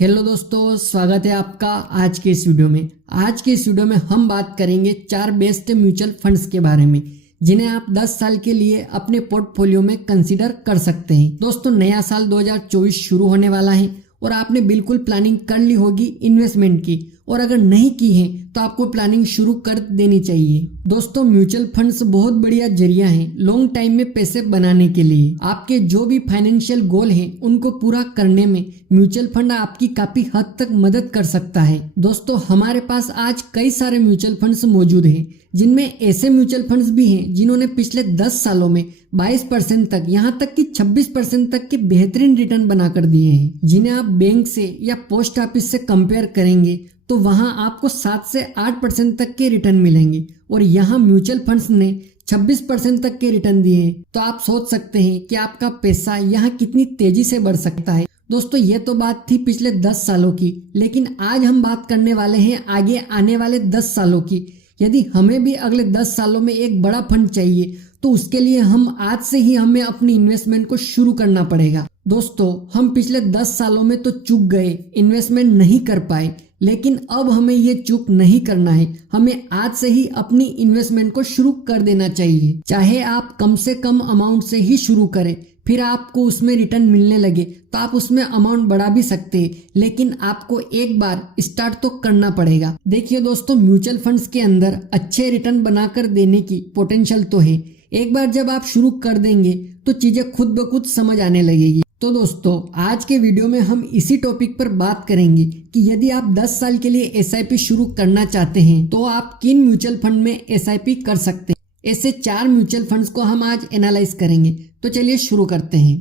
Hello दोस्तों, स्वागत है आपका आज के इस वीडियो में। आज के इस वीडियो में हम बात करेंगे 4 बेस्ट म्यूचुअल फंड्स के बारे में जिन्हें आप 10 साल के लिए अपने पोर्टफोलियो में कंसीडर कर सकते हैं। दोस्तों, नया साल 2024 शुरू होने वाला है और आपने बिल्कुल प्लानिंग कर ली होगी इन्वेस्टमेंट की, और अगर नहीं की है तो आपको प्लानिंग शुरू कर देनी चाहिए। दोस्तों, म्यूचुअल फंड्स बहुत बढ़िया जरिया है लॉन्ग टाइम में पैसे बनाने के लिए। आपके जो भी फाइनेंशियल गोल हैं उनको पूरा करने में म्यूचुअल फंड आपकी काफी हद तक मदद कर सकता है। दोस्तों, हमारे पास आज कई सारे म्यूचुअल फंड्स मौजूद हैं, जिनमें ऐसे म्यूचुअल फंड्स भी हैं जिन्होंने पिछले 10 सालों में 22% तक, यहाँ तक कि 26% तक के बेहतरीन रिटर्न बनाकर दिए हैं। जिन्हें आप बैंक से या पोस्ट ऑफिस से कंपेयर करेंगे तो वहां आपको 7 से 8% तक के रिटर्न मिलेंगे, और यहाँ म्यूचुअल फंड्स ने 26% तक के रिटर्न दिए हैं। तो आप सोच सकते हैं कि आपका पैसा यहाँ कितनी तेजी से बढ़ सकता है। दोस्तों, ये तो बात थी पिछले 10 सालों की, लेकिन आज हम बात करने वाले हैं आगे आने वाले 10 सालों की। यदि हमें भी अगले 10 सालों में एक बड़ा फंड चाहिए तो उसके लिए हम आज से ही हमें अपनी इन्वेस्टमेंट को शुरू करना पड़ेगा। दोस्तों, हम पिछले 10 सालों में तो चूक गए, इन्वेस्टमेंट नहीं कर पाए, लेकिन अब हमें ये चूक नहीं करना है। हमें आज से ही अपनी इन्वेस्टमेंट को शुरू कर देना चाहिए। चाहे आप कम से कम अमाउंट से ही शुरू करें, फिर आपको उसमें रिटर्न मिलने लगे तो आप उसमें अमाउंट बढ़ा भी सकते हैं, लेकिन आपको एक बार स्टार्ट तो करना पड़ेगा। देखिए दोस्तों, म्यूचुअल फंड्स के अंदर अच्छे रिटर्न बनाकर देने की पोटेंशियल तो है। एक बार जब आप शुरू कर देंगे तो चीजें खुद ब खुद समझ आने लगेगी। तो दोस्तों, आज के वीडियो में हम इसी टॉपिक पर बात करेंगे कि यदि आप 10 साल के लिए एसआईपी शुरू करना चाहते हैं तो आप किन म्यूचुअल फंड में एसआईपी कर सकते हैं। ऐसे 4 म्यूचुअल फंड्स को हम आज एनालाइज करेंगे। तो चलिए शुरू करते हैं।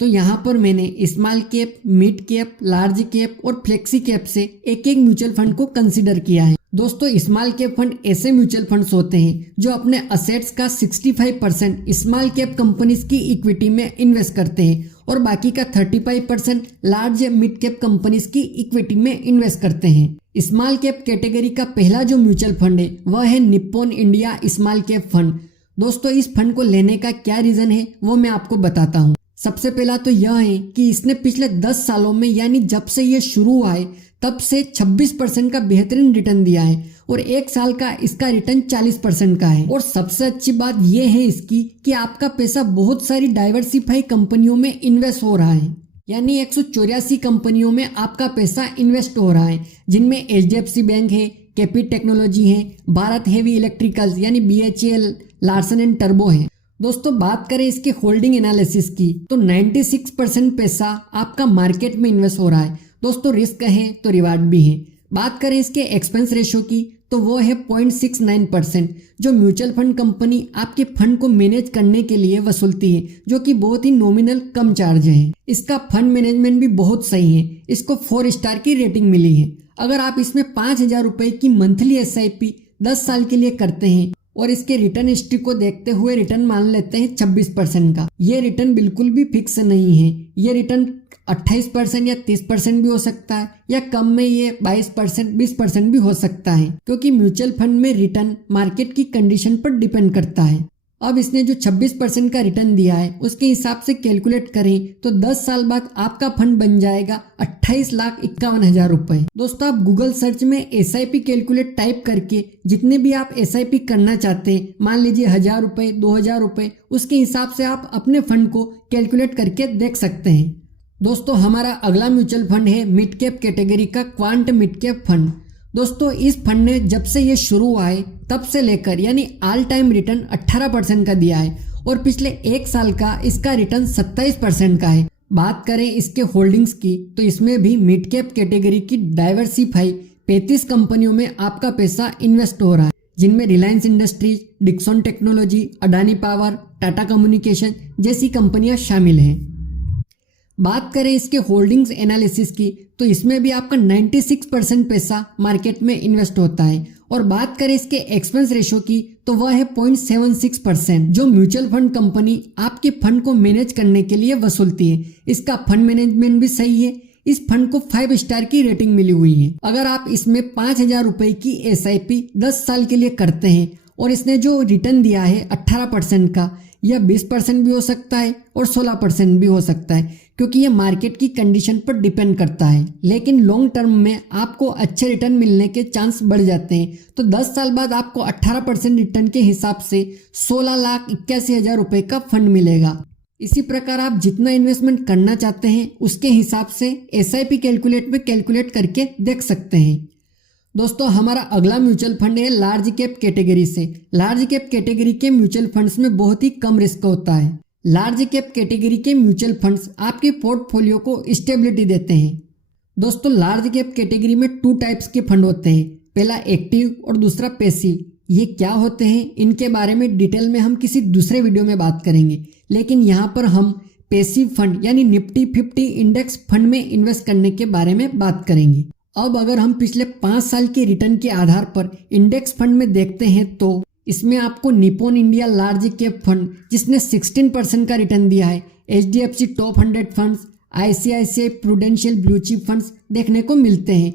तो यहाँ पर मैंने small cap, mid cap, large cap और फ्लेक्सी कैप से एक एक म्यूचुअल फंड को कंसीडर किया है। दोस्तों, स्मॉल कैप फंड ऐसे म्यूचुअल फंड्स होते हैं जो अपने असेट्स का 65% स्मॉल कैप कंपनीज की इक्विटी में इन्वेस्ट करते हैं और बाकी का 35% लार्ज मिड कैप कंपनीज की इक्विटी में इन्वेस्ट करते हैं। स्मॉल कैप कैटेगरी का पहला जो म्यूचुअल फंड है वह है Nippon India small cap fund. दोस्तों, इस फंड को लेने का क्या रीजन है वो मैं आपको बताता हूँ। सबसे पहला तो यह है कि इसने पिछले 10 सालों में, यानी जब से ये शुरू हुआ है तब से 26% का बेहतरीन रिटर्न दिया है, और एक साल का इसका रिटर्न 40% का है। और सबसे अच्छी बात यह है इसकी कि आपका पैसा बहुत सारी डाइवर्सिफाई कंपनियों में इन्वेस्ट हो रहा है, यानी 184 कंपनियों में आपका पैसा इन्वेस्ट हो रहा है, जिनमें HDFC बैंक है, कैपिट टेक्नोलॉजी है, भारत हेवी इलेक्ट्रिकल्स यानी BHEL, लार्सन एंड टर्बो है। दोस्तों, बात करें इसके होल्डिंग एनालिसिस की तो 96% पैसा आपका मार्केट में इन्वेस्ट हो रहा है। दोस्तों, रिस्क है तो रिवार्ड भी है। बात करें इसके एक्सपेंस रेशो की तो वो है 0.69%, जो म्यूचुअल फंड कंपनी आपके फंड को मैनेज करने के लिए वसूलती है, जो कि बहुत ही नॉमिनल कम चार्ज है। इसका फंड मैनेजमेंट भी बहुत सही है, इसको 4 स्टार की रेटिंग मिली है। अगर आप इसमें 5,000 रुपए की मंथली एसआईपी 10 साल के लिए करते हैं और इसके रिटर्न हिस्ट्री को देखते हुए रिटर्न मान लेते हैं 26% का, ये रिटर्न बिल्कुल भी फिक्स नहीं है। ये रिटर्न 28% या 30% भी हो सकता है, या कम में ये 22%, 20% भी हो सकता है, क्योंकि म्यूचुअल फंड में रिटर्न मार्केट की कंडीशन पर डिपेंड करता है। अब इसने जो 26% का रिटर्न दिया है उसके हिसाब से कैलकुलेट करें तो 10 साल बाद आपका फंड बन जाएगा 28,51,000 रुपए। दोस्तों, आप गूगल सर्च में एसआईपी कैलकुलेट टाइप करके जितने भी आप एसआईपी करना चाहते हैं, मान लीजिए 1,000 रुपए, 2,000 रुपए, उसके हिसाब से आप अपने फंड को कैलकुलेट करके देख सकते हैं। दोस्तों, हमारा अगला म्यूचुअल फंड है मिड कैप कैटेगरी का क्वांट मिड कैप फंड। दोस्तों, इस फंड ने जब से ये शुरू हुआ है तब से लेकर यानी ऑल टाइम रिटर्न 18% का दिया है, और पिछले एक साल का इसका रिटर्न 27% का है। बात करें इसके होल्डिंग्स की तो इसमें भी मिड कैप कैटेगरी की डाइवर्सिफाई 35 कंपनियों में आपका पैसा इन्वेस्ट हो रहा है, जिनमें Reliance Industries, Dixon Technology, Adani Power, Tata Communication जैसी कंपनियां शामिल हैं। बात करें इसके होल्डिंग्स एनालिसिस की तो इसमें भी आपका 96% पैसा मार्केट में इन्वेस्ट होता है, और बात करें इसके एक्सपेंस रेशो की तो वह है 0.76%, जो म्यूचुअल फंड कंपनी आपके फंड को मैनेज करने के लिए वसूलती है। इसका फंड मैनेजमेंट भी सही है। इस फंड को 5 स्टार की रेटिंग मिली हुई है। अगर आप इसमें 5,000 रुपए की एसआईपी 10 साल के लिए करते हैं और इसने जो रिटर्न दिया है 18% का, यह 20% भी हो सकता है और 16% भी हो सकता है, क्योंकि ये मार्केट की कंडीशन पर डिपेंड करता है। लेकिन लॉन्ग टर्म में आपको अच्छे रिटर्न मिलने के चांस बढ़ जाते हैं। तो 10 साल बाद आपको 18% रिटर्न के हिसाब से 16,81,000 रुपये का फंड मिलेगा। इसी प्रकार आप जितना इन्वेस्टमेंट करना चाहते हैं उसके हिसाब से SIP कैलकुलेट में कैलकुलेट करके देख सकते हैं। दोस्तों, हमारा अगला म्यूचुअल फंड है लार्ज कैप कैटेगरी से। लार्ज कैप कैटेगरी के म्यूचुअल फंड्स में बहुत ही कम रिस्क होता है। लार्ज कैप कैटेगरी के म्यूचुअल फंड्स आपके पोर्टफोलियो को स्टेबिलिटी देते हैं। दोस्तों, लार्ज कैप कैटेगरी में 2 टाइप्स के फंड होते हैं, पहला एक्टिव और दूसरा पैसिव। ये क्या होते हैं इनके बारे में डिटेल में हम किसी दूसरे वीडियो में बात करेंगे, लेकिन यहाँ पर हम पैसिव फंड यानी निफ्टी 50 इंडेक्स फंड में इन्वेस्ट करने के बारे में बात करेंगे। अब अगर हम पिछले 5 साल के रिटर्न के आधार पर इंडेक्स फंड में देखते हैं तो इसमें आपको Nippon India large cap fund जिसने 16% का रिटर्न दिया है, HDFC top 100 funds, ICICI prudential blue chip funds देखने को मिलते हैं।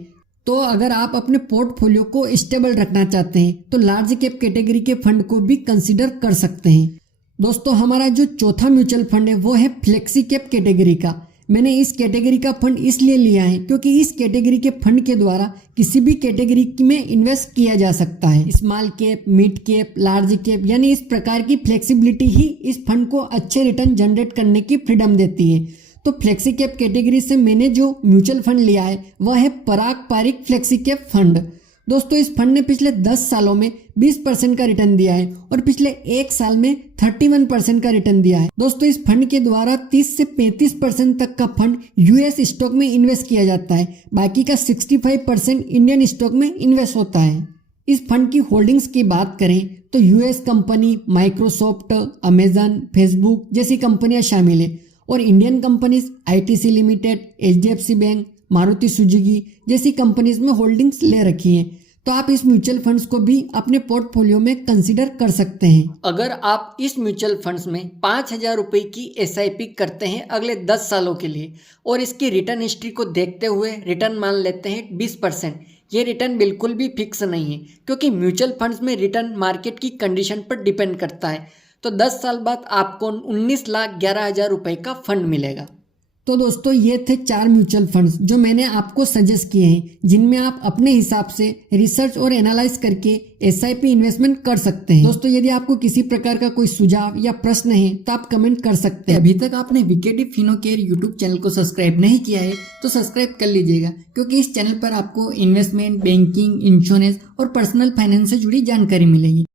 तो अगर आप अपने पोर्टफोलियो को स्टेबल रखना चाहते हैं तो लार्ज कैप कैटेगरी के फंड को भी कंसीडर कर सकते हैं। दोस्तों, हमारा जो चौथा म्यूचुअल फंड है वो है फ्लेक्सी कैप कैटेगरी का। मैंने इस कैटेगरी का फंड इसलिए लिया है क्योंकि इस कैटेगरी के फंड के द्वारा किसी भी कैटेगरी में इन्वेस्ट किया जा सकता है। Small cap, mid cap, large cap यानी इस प्रकार की फ्लेक्सिबिलिटी ही इस फंड को अच्छे रिटर्न जनरेट करने की फ्रीडम देती है। तो फ्लेक्सी कैप कैटेगरी से मैंने जो म्यूचुअल फंड लिया है वह है पराग पारिक फ्लेक्सी कैप फंड। दोस्तों, इस फंड ने पिछले 10 सालों में 20% का रिटर्न दिया है और पिछले 1 साल में 31% का रिटर्न दिया है। दोस्तों, इस फंड के द्वारा 30 से 35% तक का फंड US स्टॉक में इन्वेस्ट किया जाता है, बाकी का 65% इंडियन स्टॉक में इन्वेस्ट होता है। इस फंड की होल्डिंग्स की बात करें तो US company, Microsoft, Amazon, Facebook जैसी कंपनियां शामिल है और Indian companies ITC limited, HDFC bank, Maruti Suzuki जैसी कंपनीज में होल्डिंग्स ले रखी हैं। तो आप इस म्यूचुअल फंड्स को भी अपने पोर्टफोलियो में कंसीडर कर सकते हैं। अगर आप इस म्यूचुअल फंड्स में 5,000 रुपये की SIP करते हैं अगले 10 सालों के लिए और इसकी रिटर्न हिस्ट्री को देखते हुए रिटर्न मान लेते हैं 20%, ये रिटर्न बिल्कुल भी फिक्स नहीं है क्योंकि म्यूचुअल फंड्स में रिटर्न मार्केट की कंडीशन पर डिपेंड करता है। तो 10 साल बाद आपको 19,11,000 रुपये का फंड मिलेगा। तो दोस्तों, ये थे 4 म्यूचुअल फंड्स जो मैंने आपको सजेस्ट किए हैं, जिनमें आप अपने हिसाब से रिसर्च और एनालाइज करके SIP इन्वेस्टमेंट कर सकते हैं। दोस्तों, यदि आपको किसी प्रकार का कोई सुझाव या प्रश्न है तो आप कमेंट कर सकते हैं। अभी तक आपने VKD फिनोकेयर यूट्यूब चैनल को सब्सक्राइब नहीं किया है तो सब्सक्राइब कर लीजिएगा, क्योंकि इस चैनल पर आपको इन्वेस्टमेंट, बैंकिंग, इंश्योरेंस और पर्सनल फाइनेंस से जुड़ी जानकारी मिलेगी।